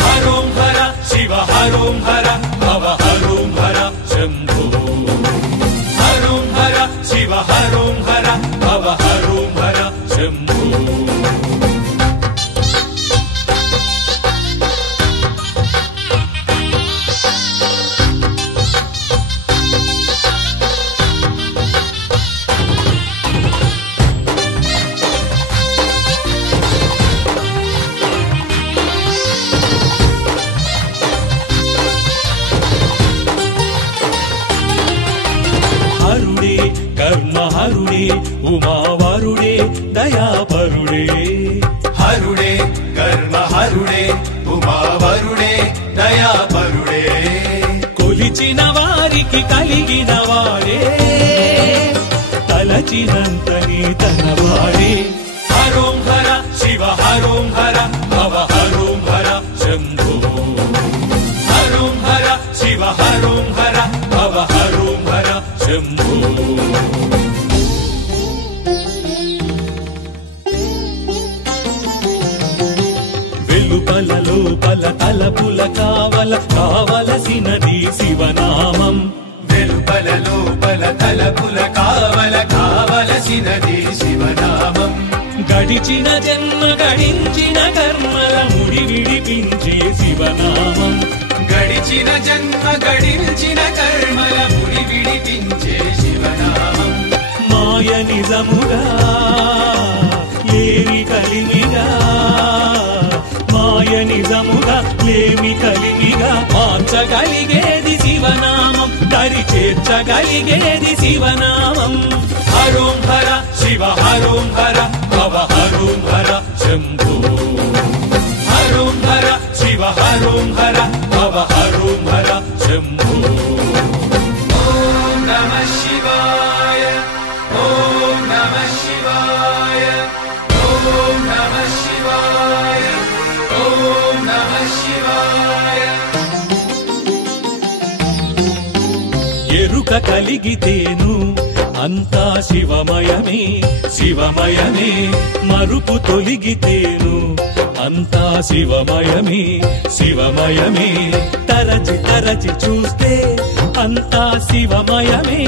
హరోం హర శివ హరోం హర భవ హరోం హర శంభో హరోం హర శివ హరోం హర భవ హరోం హర శంభో కర్మహరుడే ఉమావరుడే దయాపరుడే హరుడే కర్మహరుడే ఉమావరుడే దయాపరుడే కొలిచిన వారికి కలిగిన వాడే తలచినంతని తనవాడే హరోం హర శివ హరోం హర భవ హరోం హర శంభో హరోం హర శివ హరోం హర భవ హరోం హర శంభో వెలుపల లోపల తలపుల కావలసినది శివనామం వెలుపల లోపల తలపుల కావలసినది శివనామం గడిచిన జన్మ గడించిన కర్మల ముడి విడిపించే శివనామం గడిచిన జన్మ గడించిన కర్మల ముడి విడిపించే శివనామం మాయ నిజముగా లేమి కలిమిగా మాయ నిజముగా లేమి కలిమిగా మార్చగలిగేది శివనామం దరి చేర్చగలిగేది శివనామం హరోం హర శివ హరోం హర భవ హరోం హర శంభో హరోం హర శివ హరోం హర భవ హరోం హర శంభో ఓం నమః శివాయ ఓం నమః శివాయ ఓం నమః శివాయ ఓం నమః శివాయ ఎరుక కలిగితేను అంతా శివమయమే శివమయమే మరుపు తొలిగితేను అంతా శివమయమే శివమయమే తరచి తరచి చూస్తే అంతా శివమయమే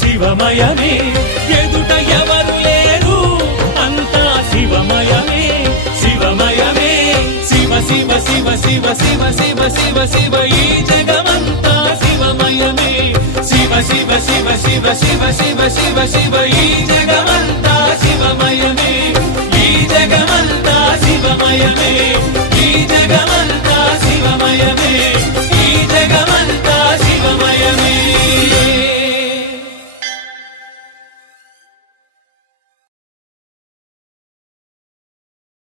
శివమయమే ఎదుట ఎవరు లేరు అంతా శివమయమే శివమయమే శివ శివ శివ శివ శివ శివ శివ శివ ఈ జగమంతా శివమయమే శివ శివ శివ శివ శివ శివ శివ శివ ఈ జగమంతా శివమయమే ఈ జగమంతా శివమయమే ఈ జగమంతా